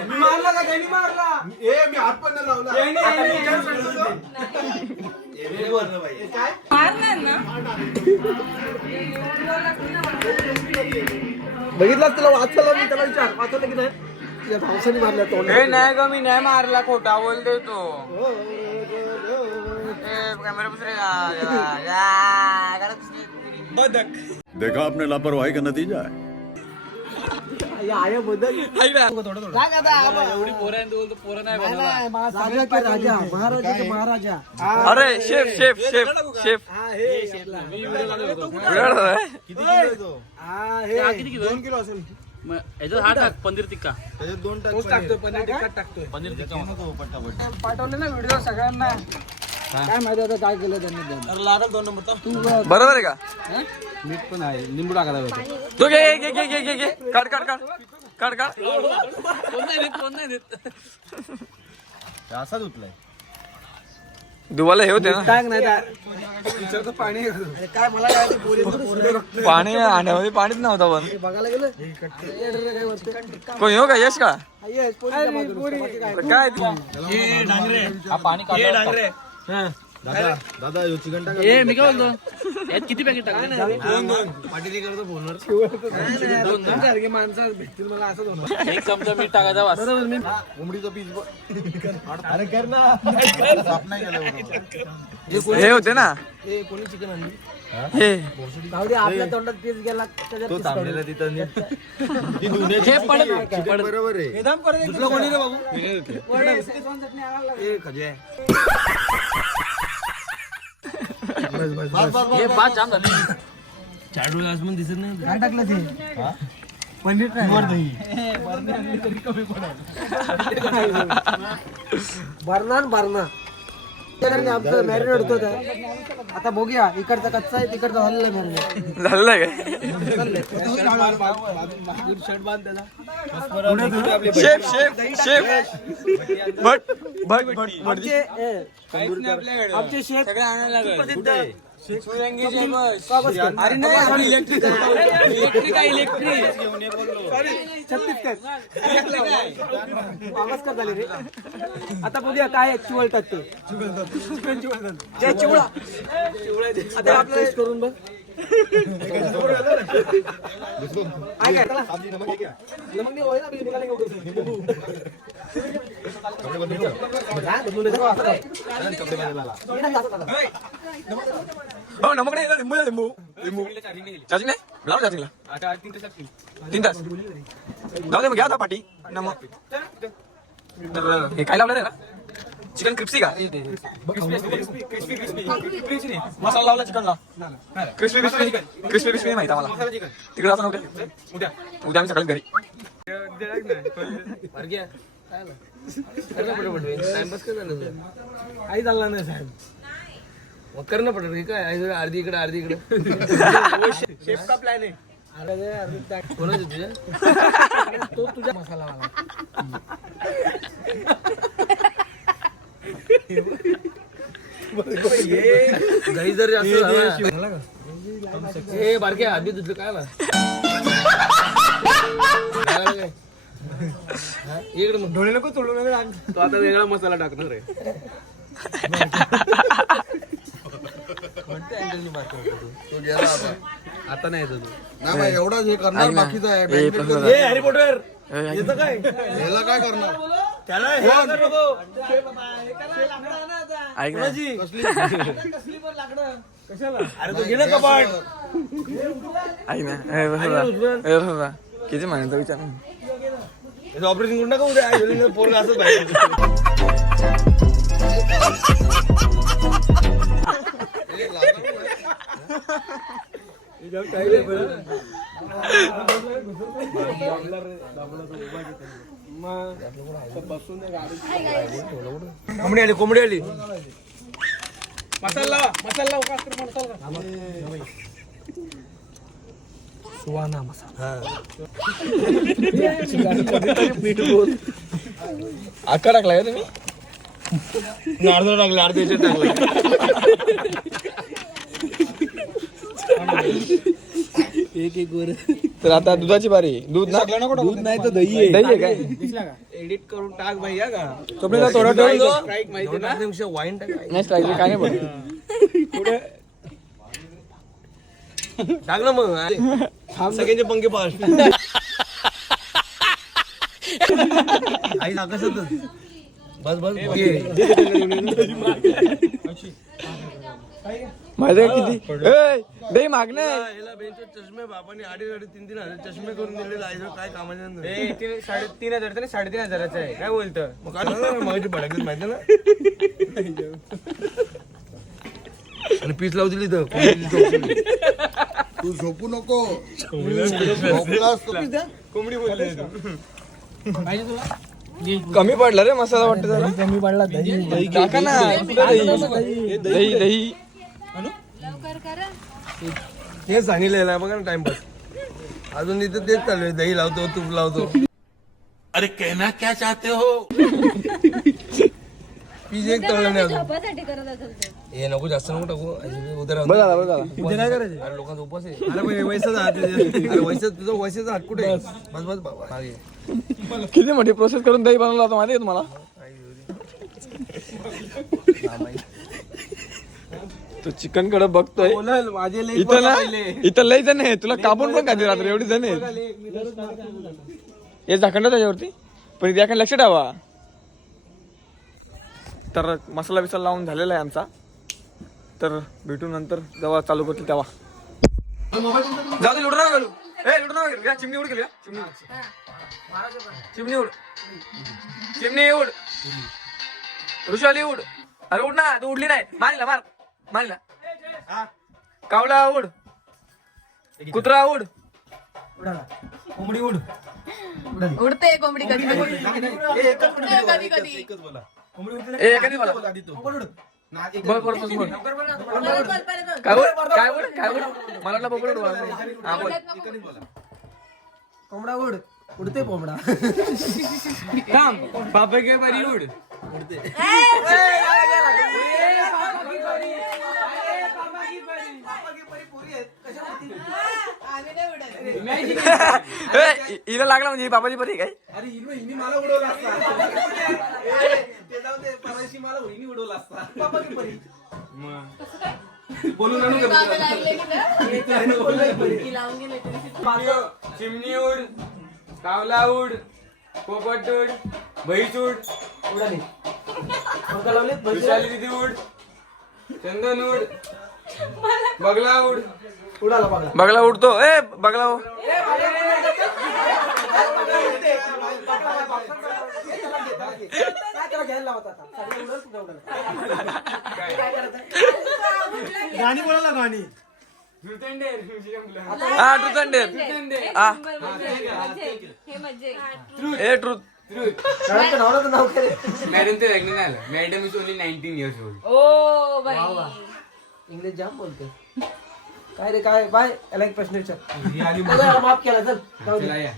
मी मारला का त्यांनी मारला ए मी हात पण नाही लावला यांनी- आता यांनी- मी काय सांगतो? हे वरनं बाई. बघितलास तुला वाचवलं मी त्याला विचार वाचवलं की नाही तुझ्या भावसाने मारल्या ए नाही ग मी नाही मारला खोटा बोलतोय तो बदक। देखा आपने लापरवाही का नतीजा है। आय बदल काय आता आबा? नाही, नाही, मा- राजा की राजा महाराजा की महाराजा। अरे शेफ शेफ शेफ शेफ। हा हे आपला. किती किलो आहे तो? हा हे। दोन किलो असेल। याच्यात हा टाक पनीर टिक्का। त्याच्यात दोन टाक तोच पनीर. टाकतोय पनीर टिक्का टाकतोय पनीर टिक्का। घे नको पटापट पाठवले ना व्हिडिओ सगळ्यांना। काय माहिती आता काय केलं त्यांनी. लागल दोन नंबर तू. बरोबर आहे का? मीठ पण आहे. लिंबू टाकायला होतं तू घे घे घे घे घे घे. काढ काढ काढ. काढ काढ. कोण नाही देत कोण नाही देत असाच उतलाय दुवाला हे होते ना. टाक नाही तर पाणी अरे काय मला काय ते पोरीचं पोरगं पाणी आणण्यामध्ये पाणीच नव्हतं पण. बघायला गेलं? हे रे काय वरती. कोण येऊ का यश का? हा, काय? तर काय? ती? हा पाणी काढ दादा दादा ह्यो चिकन टाका. ए मी काय बोलतो? यात किती पॅकेट टाकले? पाटील करतो फोनवर दोन दोन. सारखी माणसं भेटतील मला असं होणार. एक चमचा मीठ टाकायचा वास. कोंबडीचा पीस अरे कर ना. साफ नाही केलं बरोबर. हे होते ना. हे कोणी चिकन आणली? आपल्या तोंडात पीस गेला तो थांबलेला तिथं नीट. ती बरोबर आहे. दुसरं कोणी रे बाबू? वडे, शेजवान चटणी आणायला लागली. बस, बस, हे पाच जाम झाले. काय टाकलं ते? पनीर आमचं मॅरिनेट होतं ते. आता बघूया इकडचा कच्चा आहे तिकडचा झालेला मॅरिनेट झालेलं आहे काय? Chef chef chef Bhat Bhat Bhat Bhat आमचे ए, आमचे शेफ अरे नाही इलेक्ट्रिक इलेक्ट्रिक आहे इलेक्ट्रिक. छत्तीसगड. मागासकर झाले रे. आता बघूया काय चिवळ टाकतो चिवळ. आता करून बघ. हो नमक नाही लिंबू द्या, लिंबू. लिंबू. चार्जिंग नाही लाव चार्जिंगला. तीन तास. जाऊ दे मग घ्या आता पाठी नमक. हे काय लावलं रे ना चिकन क्रिप्सी का मसाला लावला चिकनला क्रिस्पी क्रिस्पी क्रिस्पी क्रिस्पी माहिती आम्हाला तिकडे असं नव्हतं उद्या उद्या आम्ही सकाळी घरी? काही झालं नाही साहेब मग करणं पडेल हे काय आई अर्धी इकडे अर्धी इकडे शेफ का प्लॅन आहे अरे अर्धी टाक कोणाचं तुझ्या तो तुझा मसाला वाला जर बारके आधी तुझं काय? इकडे नको तोडू नका तो आता वेगळा मसाला टाकणार आहे तो गेला आता आता नाही येतो नाही एवढाच हे करणार. बाकीचं आहे. हॅरी पॉटर येतं काय याला काय करणार त्याला हे कर नको. ऐक ना. कोणाची? कशाला? अरे तो गेला कपाट. ऐक ना. ए. ए. किती महिन्याचा विचार? ऑपरेशन करून नका उद्या. आई पोरगा असं बाहेर कोंबडी आली कोंबडी आली. मसाला लावा मसाला लावा कास्तर मसाला. सुवाना मसाला. आका टाकला का तुम्ही? अर्धा टाकले अर्धा याच्यात टाकलं. तर आता दुधाची बारी. दूध ना? दूध नाही तर दही आहे. दही आहे काय? एडिट करून टाक भाई हा का? थोडा स्ट्राईक माहिती ना? वाईन टाक. नाही स्ट्राईक काय नाही पडत टाक ना मग सगळ्यांचे पंखे पास आई बस. बस माझं किती ए, दही माग नाही याला बेंचवर चष्मे बापाने अडीच अडीच तीन तीन हजार चष्मे करून दिलेले आईला काय कामाचे नाही साडेतीन हजारचं नाही साडेतीन हजाराचं आहे काय बोलतं मग काय झालं? माहिती ना आणि पीस लावू दिली तर तू झोपू नको झोपलास तर कमी पडला रे मसाला वाटतं जरा कमी पडला दही टाका ना कुठं दही दही दही हेच सांगितलेलं आहे बघा ना टाइमपास अजून इथं तेच चालू आहे दही लावतो तूप लावतो. अरे कहना क्या चाहते हो? पीस एक तळलं नाही अजून. झोपासाठी करत असेल ते. हे नको जास्त नको टाकू. उद्या राहून बरं झालं उद्या काय करायचं. अरे लोकांचा उपवास आहे. अरे पण वैसाचा हात आहे. अरे वैसा तुझा वैसाचा हात कुठे आहे? बस. बस बाबा मागे. किती मोठी प्रोसेस करून दही बनवला होता माहिती आहे तुम्हाला? तो चिकनकडे बघतोय. बोलाल, माझे लई इथं ना. इथं लई जण आहे तुला कापून पण खाते रात्री एवढी जण आहेत. हे झाकण त्याच्यावरती. पण इथे लक्ष ठेवा. तर मसाला बिसाला लावून झालेला आहे आमचा. तर भेटू नंतर जेव्हा चालू करतील तेव्हा. जाऊ दे ए या, चिमणी उड चिमणी चिमणी उड. चिमणी उड. ऋषाली उड. अरे उड ना तू उडली नाही. मारला मार. मारला कावळा उड. कुत्रा उड. उडते कोंबडी कधी? कधी कधी? कधी बोला. बोल. बोल. बोल बोल काय बोल काय बोल काय बोल मला वाटलं बोकड उडवा. हा बोल. कोंबडा उड. उडते कोंबडा. थांब. बाबा के बरी उड. ए, हि- हिला लागला म्हणजे बाबाची परी काय? अरे हिने हिने मला उडवला असता. मला हिने उडवला असता. बाबा की परी. बोलून आणू का चिमणी उड कावला उड पोपट उड म्हैस उड. उडाली. विशाली दिदी उड चंदन उड. बगला उड. उडाला बघा बगला उडतो. ए बगला. गाणी बोलायला गाणी. हा ट्रुथ अँड डेअर हा. ए ट्रुथ? मॅडम ते लग्न झालं madam is only nineteen years old O English जाम बोलते. काय रे काय? बाय याला एक प्रश्न विचार. चला, माफ केला चल. जाऊ दे. या.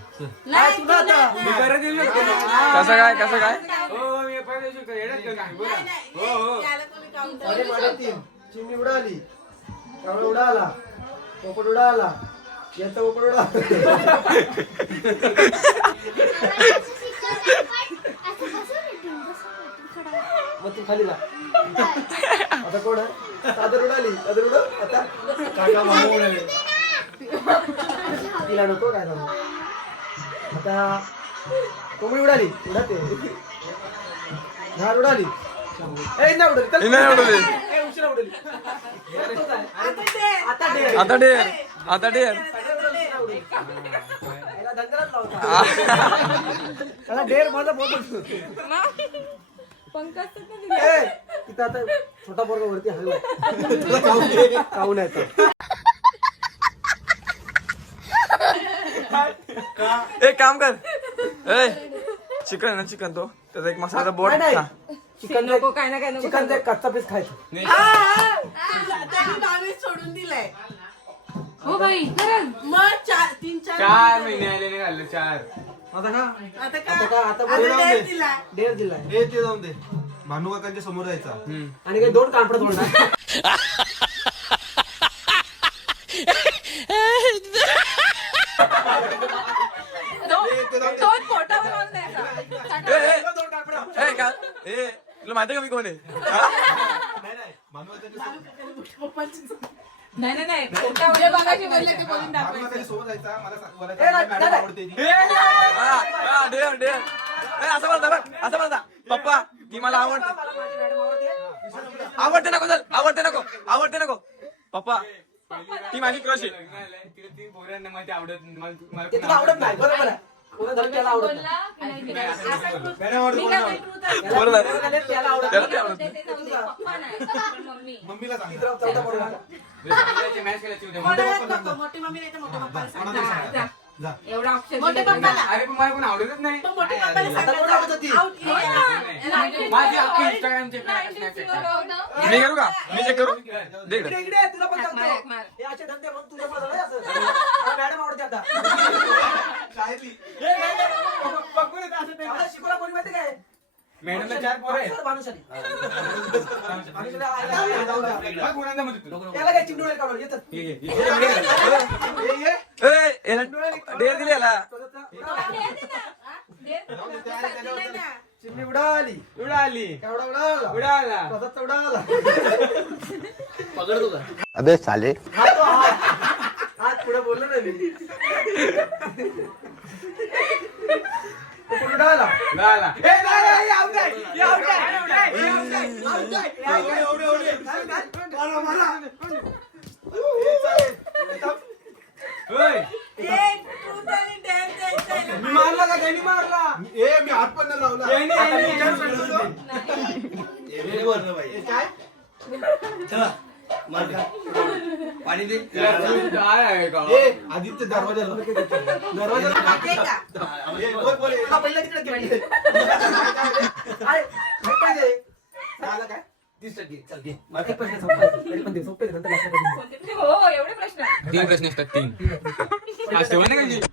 हा, तुला आता. कसं काय कसं काय? हो? बोला हो हो. साडे साडेतीन चिमणी उडाली. कावळा उडाला. पोपट उडाला. याचा पोपट उडाला. मग तू खाली जा. आता कोण आहे? सादर उडाली सादर उड आता? काका मामा उडाले तिला नको काय सांगू आता कोंबडी उडाली. उडते झाड उडाली ए नाही उडली. चल. ही नाही ए, उशिरा उडली. आता डेअर आता डेअर आता डेअर याला दंगलच लावता. त्याला डेअर माझा बोट पंकज ए, तिथं आता छोटा पोरगा वरती हल्ला. काऊन आहे एक काम कर. ए चिकन आहे ना चिकन तो. त्याचा एक मसाला बोट नाही, हा. चिकन नको काय ना काय चिकन ते कच्चा पीस खायचं. सोडून दिलाय हो. बाई खरंच मग चार तीन चार चार महिने आले नाही घाललं चार. आता का? आता आता का? का आता आता बोल डेअर दिलाय डेअर दिलाय ते जाऊन दे. भानू काकांच्या समोर जायचा. आणि काही दोन कानपड तोडणार? दोन पोटावर द्यायचा. ए, का- ए, तुला माहिती का मी कोण आहे? हा? भानू काकांच्या नाही नाही नाही. पोटावर जे बघायचे बोलले ते बोलून दाखवायचं. सोबत जायचा मला मला मॅडम. आवडते ती. हा, हा. ए, असं म्हणता बघ, असं म्हणता पप्पा ती मला आवडते. मला माझी मॅडम आवडते. आवडते नको चल. आवडते नको आवडते नको. पप्पा ती माझी क्रश आहे. तिला ती पोरांना आवडत नाही. मला मला ते तुला आवडत नाही. बरोबर आहे. त्याला आवडत नाही बोलला की नाही की नाही? असं truth- मॅडम आवडते मी कोणाला? काय truth आहे? बरोबर आहे. त्याला त्याला आवडत त्याला नाही. ते आवडत ते- ते जाऊ दे. पप्पा नाही पण मम्मी मम्मीला सांग जा. एवढा ऑप्शन मोठे अरे पण मला पण आवडतच नाही. आता कोण आवडत होती माझी अख्खी इंस्टाग्रामची स्नॅपचॅट मी करू का? मी चेक करू? दे इकडे. इकडे. इकडे तुला पण मार, हाक सांगतो मार. हे असे धंदे म्हणून तुझं पण झालं असं. मॅडम आवडते आता. शाळेतली. आम्हाला शिकवला कोणी माहिती काय मॅडमला चार पोरं आहेत. सर, भानुशाली. भानुशाली, आ, आ, आ, जाऊ द्या. बघ कोणाला म्हणतो तू. त्याला काय चिमडोळे काढून येतात. ये, ये, ये. ए, याला डेअर दिली याला. चिमणी उडाली. उडाली. केवढा उडाला. उडाला. स्वतःच उडाला. पकडतो का? अबे साले. हात तो हात. हात पुढे बोललो ना मी. तो पुढे उडाला उडाला ए, नाही, नाही, out आहे. out आहे. out आहे. out आहे. एवढे एवढे. मारा मारा. मी मारला का त्यांनी मारला ए मी हात पण नाही लावला यांनी- काय पाणी दे काय आहे का? ए आदित्य दरवाजा लाव. दरवाजा लाव. ए, बोल बोल हा, पहिला तिकडे हे. झालं काय तीस टक्के. चल, घे. येईल. हो एवढे प्रश्न तीन प्रश्न असतात तीन आज ठेवलं नाही का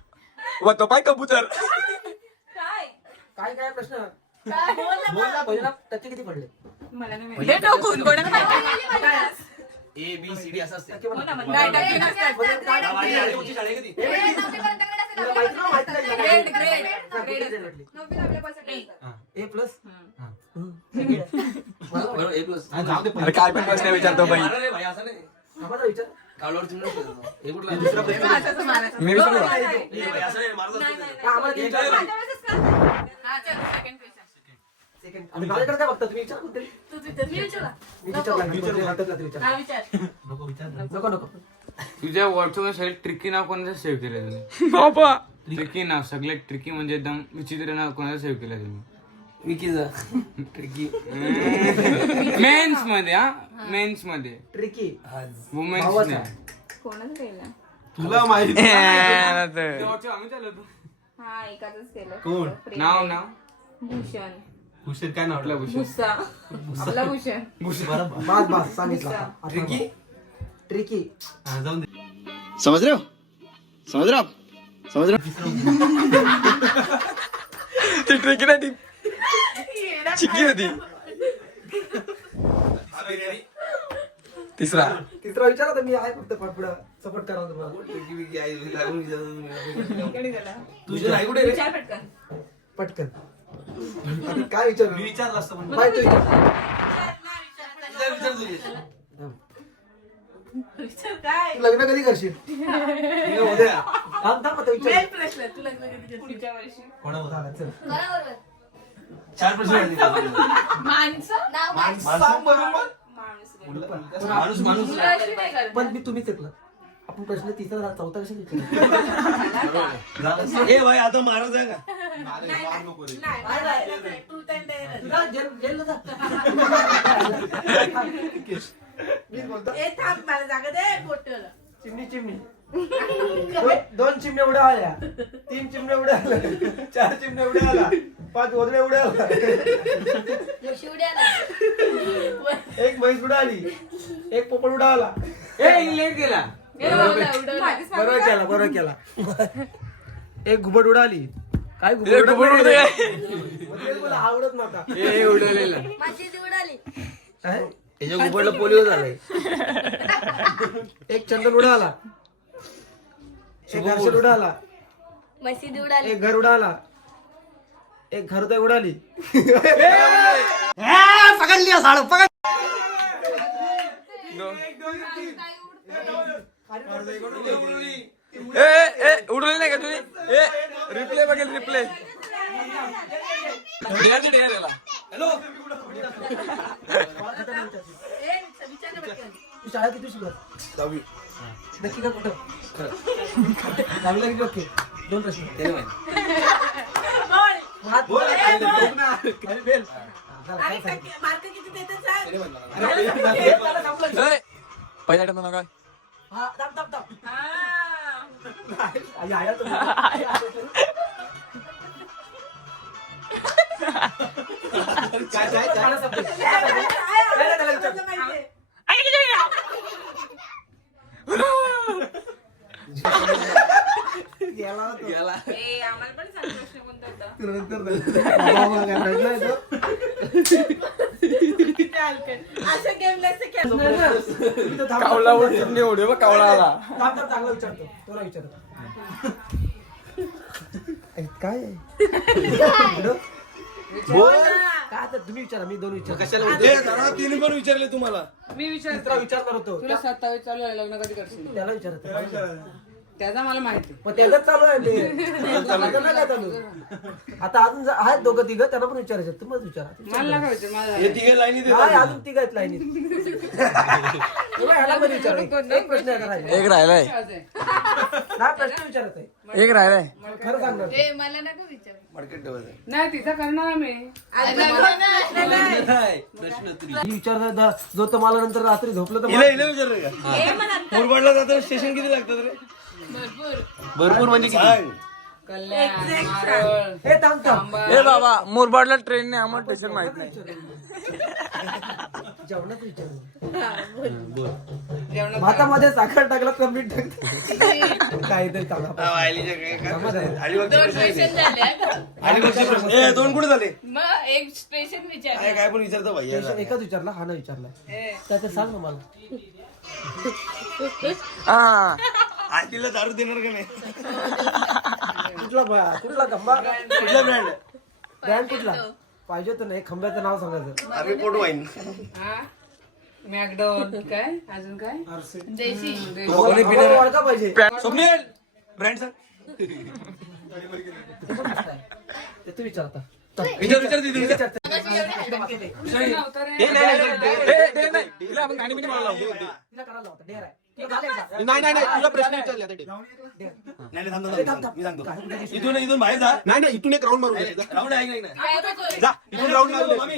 व तो पाय कबूतर काय काय काय प्रश्न काय बोल ना बोल ना, पहिला टक्के किती पडले मला नाही माहिती. हे कोणाला माहिती? ए बी सी डी असं असते? शाळा हे? ए प्लस बरोबर ए प्लस जाऊ दे अरे काय पण प्रश्न विचारतो बाई. रे भाई असं नाही. आम्हाला विचार. कावलावर चिमणं खेळतो. हे कुठला? दुसरा प्रश्न असं मारायचं. मी विसरलो. नाही, नाही. ए भाई, असं नाही मारत नाही, असतो नाही, ते. का आणि माझ्याकडे काय बघता? तुम्ही विचार कोणतरी. तू विचार. मी विचारला? मी विचारला. विचार वाटत नाही विचार हा, विचार. नको नको तुझ्या व्हॉट्सअपवर सगळ्यात ट्रिकी नाव कोणाचं सेव्ह केलं तुम्ही? बाबा! ट्रिकी नाव सगळ्यात ट्रिकी म्हणजे एकदम विचित्र नाव कोणाचं सेव्ह केलं तुम्ही? ट्रिकी मेन्स मध्ये हा? मेन्समध्ये. ट्रिकी वुमेन्स भावाचा. नाही कोणाचं केलं? तुला माहिती आम्ही चालवतो. हा एकाच केलं. कोण? नाव नाव? भूषण. हुशार काय नाव आपला भूषण. भुसा आपला भूषण. बास बास सांगितलं. भुसा. आता. ट्रिकी. ट्रिकी. हा, जाऊन दे. समझ रहे हो? समझ रहे हो आप? समझ रहे हो ती ट्रिकी नाही ती. चिक्की होती. तिसरा. तिसरा विचार होता मी आहे फक्त पुढं. सपोर्ट करा तुम्हाला. ट्रिकी आई लागून विचारतो. तुझी कुठे रे? विचार पटकन. पटकन. आता काय विचार मी विचारलं असतं पण माहिती विचार. विचार विचार तुझी विचार काय? तू लग्न कधी करशील? हे उद्या. थांब थांब आता विचार. प्रश्न तू लग्न कधी करशील? पुढच्या वर्षी. कोणावर झाला, चल. चार प्रश्न आहेत. माणसं? सांग बरोबर माणूस माणूस माणूस. मुलं अशी नाही करत. पण मी तुम्हीच ऐकलं आपण प्रश्न तिसरा झाला चौथा कशा विचार ए भाई आता महाराज आहे का? तुला जेल जा. मी बोलतो. चिमणी चिमणी. दोन- दोन चिमण्या उड्या आल्या. तीन चिमण्या उड्या आल्या. चार चिमण्या उड्या आल्या. पाच वदड्या उड्या आल्या. एक म्हैस उडाली एक पोपट उडाला ए लेट गेला. हे. बरोबर केला बरोबर केला. एक घुबड उडाली काय घुबड उडते काय? मला आवडत नव्हता ए उडवलेला माझी जी उडाली काय त्याच्या घुबडला पोलिओ झालाय एक चंदन उडाला एक हर्षद उडाला मशीद उडाली एक घर उडाला एक घर तर उडाली पकड लिया साडू पकड ए ए उडवली नाही का तुम्ही ए रिप्ले बघेल रिप्ले तू शाळा किती शिकत दहावी. नक्की का कुठं? दहावीला किती ओके? दोन प्रश्न. हात वर. खाली बेल. ए, पहिला आठवतं ना. काय? गेला ए आम्हाला पण सांग प्रश्न कोणता होता काय असं गेम नसते इथं कावला उडून एवढे बघ कावळा आला चांगला विचारतो. विचारतो ऐ, काय आहे? बोल. काय आता तुम्ही विचारा मी दोन विचार कशाला तिने पण विचारले तुम्हाला. मी विचार तुला विचारणार होतो. तुला सत्तावीस चालू आहे लग्न कधी करशील? त्याला विचारत त्याचा मला माहिती मग त्याच्यात चालू आहे ते. आता नाही काय चालू? आता अजून जा- आहेत दोघं तिघं त्यांना पण विचारायचं. तुम्हाला विचारा. मला नका विचार मला हे तिघे लाईनी काय अजून तिघ आहेत लाईनीत. तुला ह्याला पण विचार. एक प्रश्न आहे का राहिला? एक राहिलाय विचारायचंय. हा प्रश्न विचारत आहे एक राहिलाय खरं सांगणार ए मला नका विचार मडकेट ठेवायचं नाही तिचा करणार आम्ही नाही प्रश्न तरी ही विचार जो तुम्हाला नंतर रात्री झोपलं तर हिला हिला विचारलं का मुरबाडला जाताना स्टेशन किती लागतं रे भरपूर. भरपूर म्हणजे हे थांब थांब. ए बाबा मुरबाडला ट्रेन नाही आम्हाला स्टेशन माहीत नाही. जेवणात भातामध्ये साखर टाकला तर मीठ टाकत काहीतरी दोन कुठे झाले? एक स्पेशल विचार काय काय पण विचारतो भाई एकच विचारला हा नाही विचारला. त्याचं सांग ना मला. हा. तिला दारू देणार का नाही कुठला ब- कुठला खंबा कुठला ब्रँड ब्रँड कुठला पाहिजे तर नाही खंब्याचं नाव सांगायचं अरे पोट वाईन हा मॅकडॉन काय अजून काय देशी आम्हाला ओळखा पाहिजे स्वप्नील ब्रँड सांग ते तू विचारता विचार विचार दीदी विचार नाही, नाही, नाही. नाही. नाही नाही नाही. डेअर. नाही नाही, थांब, थांब, थांब, मी सांगतो इथून इथून बाहेर जा नाही नाही इथून एक राऊंड मारून. राऊंड आहे की नाही? जा इथून राऊंड मारून द्यायचा. मामी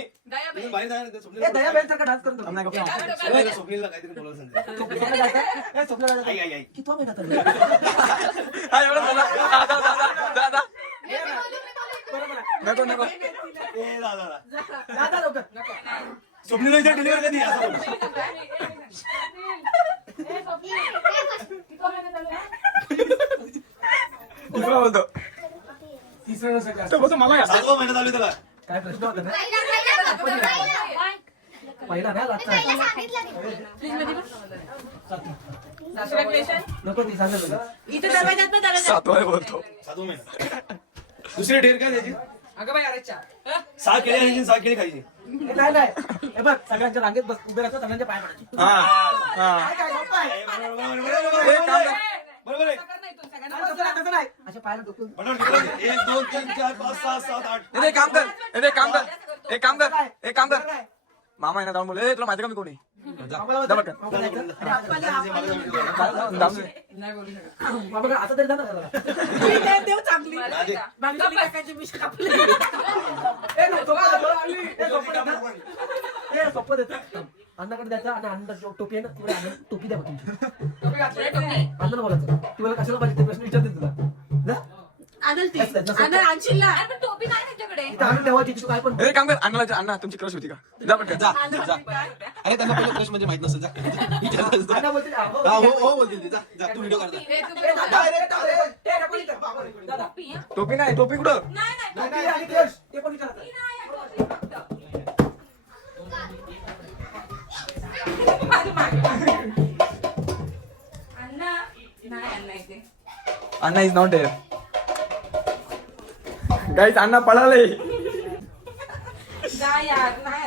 इथून बाहेर जा ना, ते स्वप्नील ए, दया बहिणीसारखा डान्स करतो नाही का? स्वप्नील- स्वप्नीलला काहीतरी बोलायला सांगितलं. स्वप्नाला जायचं? ए, स्वप्नाला जायचं? आई आई आई कितवा महिना चालू आहे? हा, एवढं झालं. जा, जा, जा, जा, जा, जा. नको नको ए, जा, जा, जा. जा, जा लवकर. स्वप्नीलला विचार डिलिव्हरी कधी? असं बोल. दुसरा बोलतो तो बोलतो मला सातवा महिना चालू आहे त्याला काय प्रश्न होता ना पहिला ना लागता दुसरा क्वेश्चन नको ती सांगत होती. इथे दरवाजात पण सातवा बोलतो सातवा महिना दुसरी ढेर काय त्याची अगं बाई अरे चहा. सहा केळी खायची सहा केळी खायची. ए, नाही नाही. हे बघ सगळ्यांच्या रांगेत बस उभे राहतो सगळ्यांच्या पाय पडायचे हा हा. काय काय गप्पा आहे? ए, बरोबर, बरोबर, बरोबर, ए, थांब ना. बरोबर. आहे. तसं नाही, तसं नाही. अशा पायाला टोकून बरोबर, बरोबर आहे. एक दोन तीन चार पाच सहा सात आठ. ए, एक काम कर. काम कर. एक काम कर. एक काम कर. मामा येणार जाऊन बोल ए तुला माहिती का मी कोणी? आता तरी जा ना जरा. मागच्या टाकायची मिशी कापली. ए, नाही, सोपं देतो. ए, सोपं देतो. ए, सोपं देतो. थांब. अण्णाकडे द्यायचा आणि अण्णा जो टोपी आहे ना तिकडे अण्णा टोपी द्या बघ तुमची. अण्णाला बोलायचं. तुम्हाला कशाला पाहिजे ते प्रश्न विचारते तुला. जा. आदल ती. आदल आणशील ना. पण टोपी नाही त्याच्याकडे ए काम कर. अण्णाला विचार, अण्णा तुमची क्रश होती का? जा पटकन जा जा. अरे त्यांना पहिलं क्रश म्हणजे माहीत नसेल जा. हा, हो हो बोलतील ते. जा जा तू व्हिडिओ काढता हे तू बरं जा. टोपी, हं? टोपी नाही टोपी कुठं? नाही नाही टोपी. ती नाही आहे टोपी फक्त. मागे, मागे. अण्णा नाही अण्णा इथे. Anna is not there guys Anna पळाले. जा यार नाही